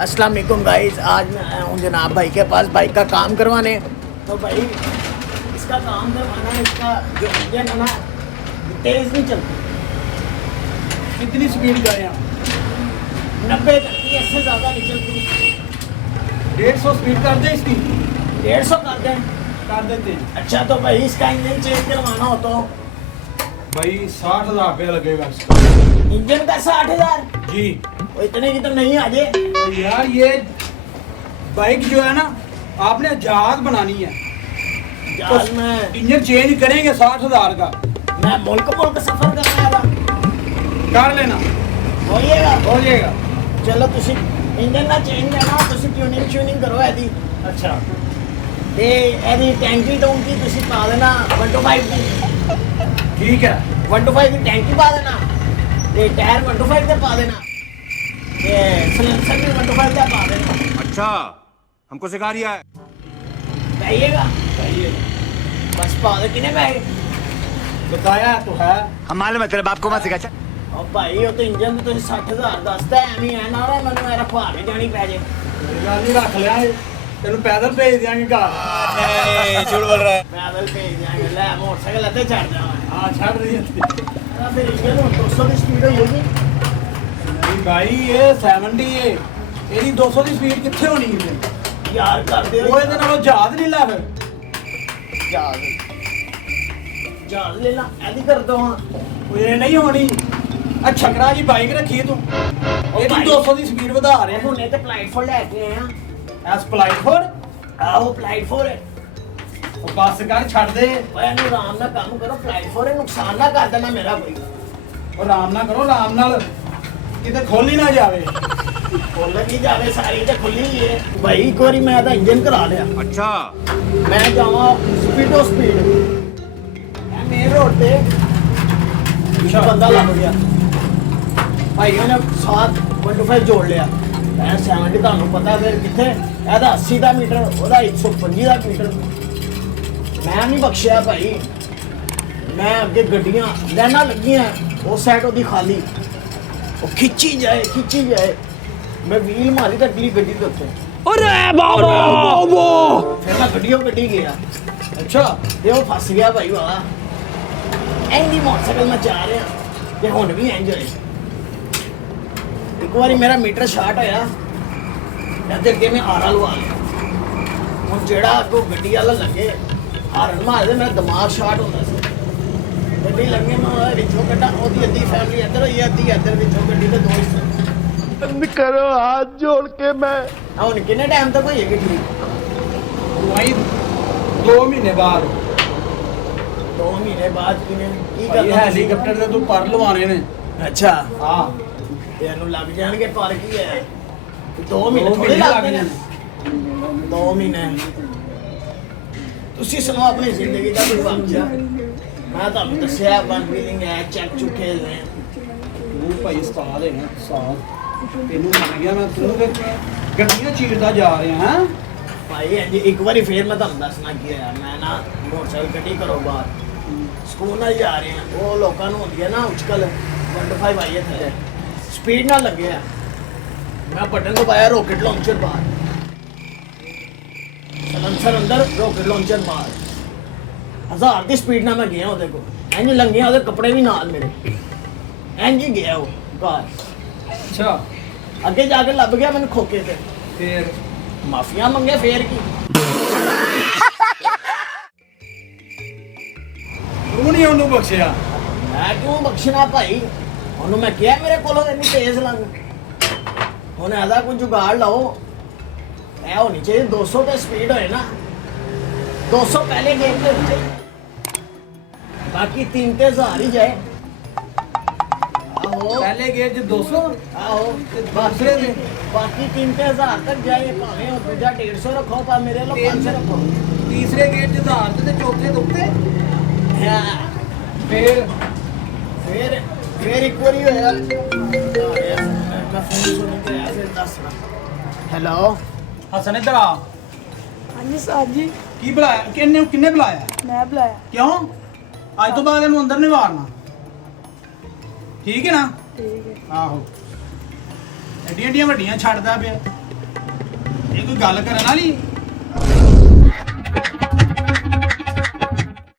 अस्सलाम वालेकुम गाइस, आज मैं आया हूँ जनाब भाई के पास बाइक का काम करवाने। तो भाई इसका काम करवाना है, इसका जो इंजन है ना तेज़ नहीं चलती। कितनी स्पीड का है यहाँ? 90 करती है, इससे ज़्यादा नहीं चलती। 150 स्पीड कर दे इसकी। 150 कर दें? कर देते हैं अच्छा, तो भाई इसका इंजन चेंज करवाना हो तो भाई 60,000 रुपया लगेगा इसका। इंजन का 60,000? जी वो इतने की तो नहीं आ जाए। तो यार ये बाइक जो है ना आपने जहाज बनानी है, जहाज में इंजन चेंज करेंगे 60,000 का। मैं मुल्क मुल्क सफ़र करने वाला कर लेना, होइएगा। हो जाएगा। चलो तुसी इंजन ना चेंज करना, तुसी ट्यूनिंग करो एदी। अच्छा ते एदी टैंकी टूंकी तुसी पा देना 125 की। ठीक है, 125 की टैंकी पा देना, ते टायर 125 के पा देना, ते सिलेंसर भी 125 का पा देना। अच्छा, हमको सिखा रिया है। कहिएगा चाहिए बस पा दे। किने पैसे? बताया तो है। हम मालूम है तेरे बाप को मत सिखा। और भाई वो तो इंजन तो 60,000 दसदा एवं है ना, मैंने मेरा पा के जानी पै जे। ਗੱਲ ਨਹੀਂ ਰੱਖ ਲਿਆ ਇਹ, ਤੈਨੂੰ ਪੈਦਲ ਭੇਜ ਦਿਆਂਗੇ ਘਰ। झूठ बोल रहा है। पैदल भेज देंगे, ले मोटरसाइकिल अते चढ़ जावा। ਹਾਂ ਛੱਡ ਰਹੀ ना फिर इंजन 200 की स्पीड होगी। ਨਹੀਂ ਭਾਈ ਇਹ 70 ਹੈ, ਇਹਦੀ 200 ਦੀ ਸਪੀਡ ਕਿੱਥੇ ਹੋਣੀ ਹੈ? यार कर दे ਉਹ ਇਹਦੇ ਨਾਲੋਂ ਜਹਾਜ਼ ਨਹੀਂ ਲਾ ਫਿਰ। जहाज लेना ऐसी कर दो। हाँ ਉਹ ਇਹ ਨਹੀਂ ਹੋਣੀ। ਆ ਛਕਰਾ ਜੀ ਬਾਈਕ ਰੱਖੀ ਤੂੰ, ਇਹਦੀ ਬਾਈਕ। 200 ਦੀ ਸਪੀਡ ਵਧਾ ਰਿਹਾ। ਹੁਣੇ ਤੇ ਪਲਾਈਟ ਲੈके ਆਏ ਆ। ਐਸ ਪਲਾਈਟ ਫੋਰ ਆਹੋ ਪਲਾਈਟ ਫੋਰ ਹੈ। ਉਹ ਬੱਸ ਕਰ ਛੱਡ ਦੇ। ਓਏ ਇਹਨੂੰ ਆਰਾਮ ਨਾਲ ਕੰਮ ਕਰੋ, ਪਲਾਈਟ ਫੋਰ ਹੈ, ਨੁਕਸਾਨ ਨਾ ਕਰ ਦੇਣਾ ਮੇਰਾ ਕੋਈ। ਉਹ ਆਰਾਮ ਨਾਲ ਕਰੋ, ਆਰਾਮ ਨਾਲ, ਕਿਤੇ ਖੋਲ ਹੀ ਨਾ ਜਾਵੇ। ਖੁੱਲ ਕੀ ਜਾਵੇ, ਸਾਰੀ ਤੇ ਖੁੱਲੀ ਹੀ ਹੈ ਭਾਈ। ਇੱਕ ਵਾਰੀ ਮੈਂ ਤਾਂ ਇੰਜਨ ਕਰਾ ਲਿਆ, अच्छा, ਮੈਂ ਜਾਵਾਂ ਸਪੀਡੋ ਸਪੀਡ, ਮੈਂ ਮੇਨ ਰੋਡ ਤੇ ਅੱਛਾ। ਬੰਦਾ ਲੱਗ ਗਿਆ ਭਾਈ, ਉਹਨੇ 7.5 ਜੋੜ ਲਿਆ। ਮੈਂ 70 ਤੁਹਾਨੂੰ ਪਤਾ ਫਿਰ ਕਿੱਥੇ, ਇਹਦਾ 80 ਦਾ ਮੀਟਰ, ਉਹਦਾ 125 ਦਾ ਮੀਟਰ। ਮੈਂ ਨਹੀਂ ਬਖਸ਼ਿਆ ਭਾਈ। ਮੈਂ ਅੱਗੇ ਗੱਡੀਆਂ ਲੈਣਾ ਲੱਗੀਆਂ, ਉਸ ਸਾਈਡ ਉਹਦੀ ਖਾਲੀ, ਉਹ ਖਿੱਚੀ ਜਾਏ ਖਿੱਚੀ ਜਾਏ। ਮੈਂ ਵੀਲ ਮਾਰੀ ਤਾਂ ਅਗਲੀ ਗੱਡੀ ਦੇ ਉੱਤੇ। ਅਰੇ ਬਾਬਾ ਫਿਰ ਮੈਂ ਗੱਡੀ ਗਿਆ, ਅੱਛਾ ਤੇ ਉਹ ਫਸ ਗਿਆ ਭਾਈ ਵਾਲਾ। ਐਂਦੀ ਮੋਟਰਸਾਈਕਲ ਮੈਂ ਜਾ ਰਿਹਾ ਤੇ ਹੁਣ ਵੀ ਇੰਜ ਹੋਏ। ਇੱਕ ਵਾਰੀ ਮੇਰਾ ਮੀਟਰ ਸ਼ਾਰਟ ਹੋਇਆ ਤੇ ਅੱਗੇ ਮੈਂ ਆਰਾ ਲਵਾ ਲਿਆ। ਹੁਣ ਜਿਹੜਾ ਅੱਗੋਂ ਗੱਡੀ ਵਾਲਾ ਲੱਗੇ ਹਾਰਨ ਮਾਰਦੇ, ਮੇਰਾ ਦਿਮਾਗ ਸ਼ਾਰਟ ਹੁੰਦਾ ਸੀ। ਗੱਡੀ ਲੱਗੇ ਮੈਂ ਉਹਦੇ ਵਿੱਚੋਂ ਕੱਢਾ, ਉਹਦੀ ਅੱਧੀ ਫੈਮਿਲੀ ਇੱਧਰ ਹੋਈ, ਅੱਧੀ ਇੱਧਰ, ਵਿੱਚੋਂ ਗੱਡੀ ਦੇ ਦੋ ਹਿੱਸੇ। करो हाथ जोड़ के मैं ਹੁਣ ਕਿੰਨੇ ਟਾਈਮ ਤੱਕ ਹੋਏਗੀ ਠੀਕ? ਭਾਈ 2 ਮਹੀਨੇ ਬਾਅਦ 2 ਮਹੀਨੇ ਬਾਅਦ ਕਿਵੇਂ ਕੀ ਭਾਈ ਕਰਨਾ? ਹੈਲੀਕਾਪਟਰ ਦੇ ਤੂੰ ਪਰ ਲਵਾਣੇ ਨੇ। ਅੱਛਾ, ਹਾਂ ਤੇ ਇਹਨੂੰ ਲੱਗ ਜਾਣਗੇ ਪਰ ਕੀ ਹੈ, 2 ਦੋ ਮਹੀਨੇ ਥੋੜੇ ਮਹੀਨੇ ਲੱਗਦੇ ਨੇ। ਨੇ। 2 ਮਹੀਨੇ ਤੁਸੀਂ ਸੁਣਾਓ ਆਪਣੀ ਜ਼ਿੰਦਗੀ ਦਾ ਕੋਈ ਵਾਕਿਆ। ਮੈਂ ਤੁਹਾਨੂੰ ਦੱਸਿਆ ਵਨ ਵੀਲਿੰਗ ਹੈ, ਚੱਕ ਚੁੱਕੇ ਨੇ। ਤੂੰ ਭਾਈ ਉਸਤਾਦ ਹੈ ਨਾ, ਉਸਤਾਦ। ਤੈਨੂੰ ਮਿਲ ਗਿਆ ਮੈਂ, ਤੂੰ ਤੇ ਗੱਡੀਆਂ ਚੀਰਦਾ ਜਾ ਰਿਹਾ ਹੈ। ਭਾਈ ਹਾਂਜੀ, ਇੱਕ ਵਾਰੀ ਫੇਰ ਮੈਂ ਤੁਹਾਨੂੰ ਦੱਸਣਾ ਕੀ ਹੋਇਆ। ਮੈਂ ਨਾ ਮੋਟਰਸਾਈਕਲ ਗੱਡੀ ਘਰੋਂ ਬਾਹਰ ਸਕੂਲ ਨਾਲ ਜਾ ਰਹੇ ਹਾਂ। ਉਹ ਲੋਕਾਂ ਨੂੰ ਹੁੰਦੀ ਹੈ ਨਾ ਉਚਕਲ 125 ਆਈ ਹੈ ਥੱਲੇ, ਸਪੀਡ ਨਾਲ ਲੱਗਿਆ। ਮੈਂ ਬਟਨ ਦਬਾਇਆ, ਰੋਕਟ ਲਾਂਚਰ ਬਾਹਰ, ਸਲੰਸਰ ਅੰਦਰ, ਰੋਕਟ ਲਾਂਚਰ ਬਾਹਰ। 1000 ਦੀ ਸਪੀਡ ਨਾਲ ਮੈਂ ਗਿਆ ਉਹਦੇ ਕੋਲ। ਇੰਜ ਲੰਘਿਆ, ਉਹਦੇ ਕੱਪੜੇ ਵੀ ਨਾਲ ਮੇਰੇ, ਇੰਜ ਹੀ ਗਿਆ ਉਹ ਘਰ। ਅੱਛਾ ਅੱਗੇ ਜਾ ਕੇ ਲੱਭ ਗਿਆ ਮੈਨੂੰ ਖੋਕੇ ਤੇ, ਫੇਰ ਮਾਫੀਆਂ ਮੰਗੇ। ਫੇਰ ਕੀ, ਤੂੰ ਨਹੀਂ ਉਹਨੂੰ ਬਖਸ਼ਿਆ। ਮੈਂ ਕਿਉਂ ਬਖਸ਼ਣਾ ਭਾਈ? ਉਹਨੂੰ ਮੈਂ ਕਿਹਾ ਮੇਰੇ ਕੋਲੋਂ ਇੰਨੀ ਤੇਜ਼ ਲੰਘ। ਹੁਣ ਇਹਦਾ ਕੋਈ ਜੁਗਾੜ ਲਾਓ। ਇਹ ਹੋਣੀ ਚਾਹੀਦੀ 200 ਤੇ ਸਪੀਡ ਹੋਏ ਨਾ, 200 ਪਹਿਲੇ ਗੇਮ ਦੇ ਵਿੱਚ, ਬਾਕੀ 3 ਤੇ 1000 ਹੀ ਜਾਏ। ਆਹੋ ਪਹਿਲੇ ਗੇਅਰ 'ਚ 200, ਆਹੋ, ਤੇ ਦੂਸਰੇ ਦੇ ਬਾਕੀ 3 ਤੇ 1000 ਤੱਕ ਜਾਏ। ਭਾਵੇਂ ਉਹ ਦੂਜਾ 150 ਰੱਖੋ, ਪਰ ਮੇਰੇ ਲੋ 500 ਰੱਖੋ। ਤੀਸਰੇ ਗੇਅਰ 'ਚ 1000 ਤੇ ਚੌਥੇ ਦੇ ਉੱਤੇ। ਹਾਂ, ਫੇਰ ਫੇਰ ਇੱਕ ਵਾਰੀ ਹੋਇਆ। ਮੈਂ ਫੋਨ ਸੁਣ ਕੇ ਆਇਆ, ਫਿਰ ਦੱਸਣਾ। ਹੈਲੋ ਹਸਨ ਇੱਧਰ ਆ। हाँ जी साहब जी, ਕੀ ਬੁਲਾਇਆ? ਕਿੰਨੇ ਬੁਲਾਇਆ? मैं बुलाया। ਕਿਉਂ? ਅੱਜ ਤੋਂ ਬਾਅਦ ਇਹਨੂੰ ਅੰਦਰ ਨਹੀਂ ਵਾੜਨਾ, ਠੀਕ ਹੈ ਨਾ? ठीक है। ਆਹੋ, ਐਡੀਆਂ ਐਡੀਆਂ ਵੱਡੀਆਂ ਛੱਡਦਾ ਪਿਆ। ਗੱਲ ਕਰਨ ਵਾਲੀ